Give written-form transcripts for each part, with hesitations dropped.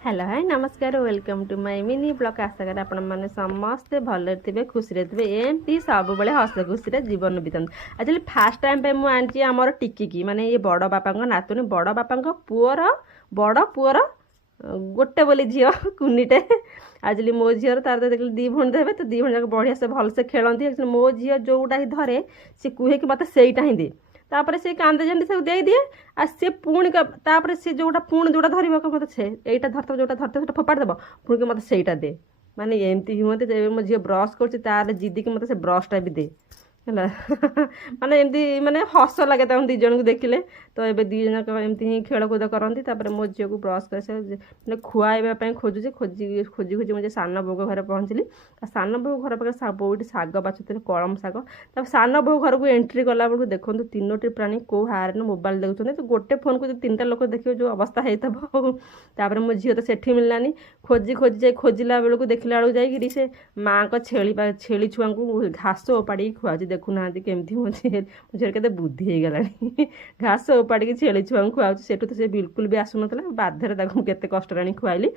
Hello hi नमस्कार welcome to my mini blog आशा कर आपण मैंने समस्ते भले थे खुशी थे एमती सब बड़े हस खुशी जीवन बीतन एक्चुअली फास्ट टाइम पे मुझे आमर टिकी माने ये बड़ बापा नातुनी बड़ बापा पुअर बड़ पुअर गोटे बोली झील कुनीटे एक्चुअली मो झीर तार तो देख दी भण देवे तो दी भण जाक बढ़िया से भलसे खेलती एक्चुअली मो झी जोटा ही धरे सी कहे कि मत सेटा ही दे तापर से कांदे जमी सब दे दिए आ सी पुणी तापर से जोटा पुणी जोटा धर मत से यहीटा धरत जोटा धरत फोपाड़ देव पुणी मत सेटा दे माने एमती हुए जब मो झी ब्रश कर जिदी कि मत से ब्रशटा भी दे है माने एमती माने हस लगे दी जन को देखिले तो ये दी जन एमती ही खेलकूद करती मो झी को ब्रश कर खुआइवाई खोजुचे खोजी खोजी खोजी मुझे सान बो घर पहुँचली सान बो घर पाखे बोटी शाग बाछुते कलम शाग सान बो घर को एंट्री कला बेलू देखो तीनोटी प्राणी कौ हारे मोबाइल देखुं तो गोटे फोन को तीन लोक देखिए जो अवस्था होता मो झी तो सेठी मिललानी खोजी खोजी जाए खोजिला बेलू देखला बेलू जाइए से माँ को छेली छुआ को घास ओपाड़ी खुआ देखुना केमती मो झील के बुद्धि हो गला घास ओपाड़ी छेली छुआ खुआ सेठू तो से बिल्कुल भी आसुना बाध्यरे केते कष्ट आनी खुआली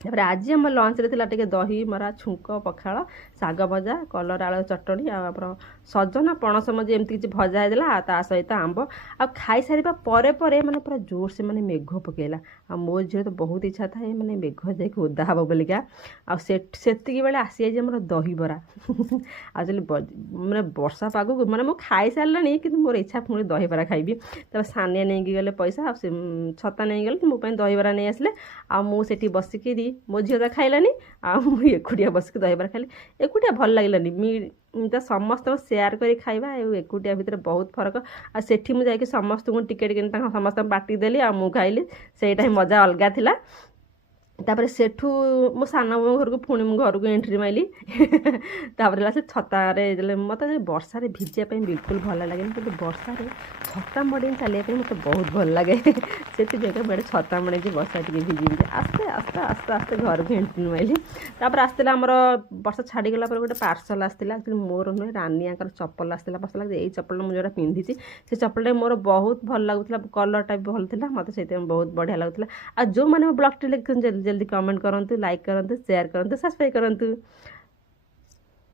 तापर आज आम लंच रे टे दही मरा छुंक पखाड़ शाग भजा कलर आलू चटणी आपर सजना पणस मजी एमती किसी भजा होगा ता सहित आंब आ खाई सारा पर माने पूरा जोर से माने मेघ पकेला आ मो झील तो बहुत इच्छा था माने मेघ जाए ओदा हम बोलिका आती बेले आसी जाइए आम दही बरा एक्चुअली माने वर्षा पाग माने मु खाई सारे कि मोर इच्छा पुणी दही बरा खाइबी तब सानिया नहीं गले पैसा आ छता नहीं गले मो दही बरा नहीं आसले आ मुझे बसिकी मो झील तो खाइलानी एकुटिया बसिक दहीबरा खाली एकुटिया भल लगे तो समस्त सेयार कर खाइबा एकुटिया भितर बहुत फरक आ सेठी मुझे जाकि समस्त को टिके टिके समस्त बाटी देली आ मु खाइली सेटा ही मजा अलग थिला तापर सेठू मो सान बो घर को पुणी मु घर को एंट्री माइली तापर से छतारे मत वर्षा भिजापी बिल्कुल भल लगे कि वर्षा छता मड़े चलिए मत बहुत भल लगे से बड़े छता मड़े वर्षा टे भिजी आस्ते आस्ते आस्ते आस्ते घर को एंट्री माइली तापर आसला आमर वर्षा छाड़ीगला गोटे पार्सल आसला मोर नुहे रानिया चप्पल आसला पसंद लगे यही चप्पल मुझे पिंधि से चप्पल मोर बहुत भल लगुला कलरटा भी भल था मत से बहुत बढ़िया लगुला आ जो मैंने ब्लॉग टे जल्दी कमेंट करूँ लाइक करूँ शेयर करूँ सब्सक्राइब करूँ।